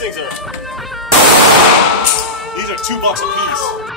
things are... These are $2 a piece.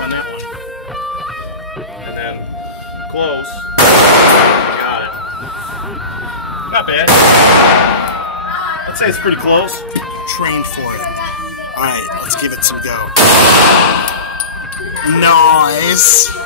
On that one, and then close. Got it. Not bad. I'd say it's pretty close. Train for it. All right, let's give it some go. Nice.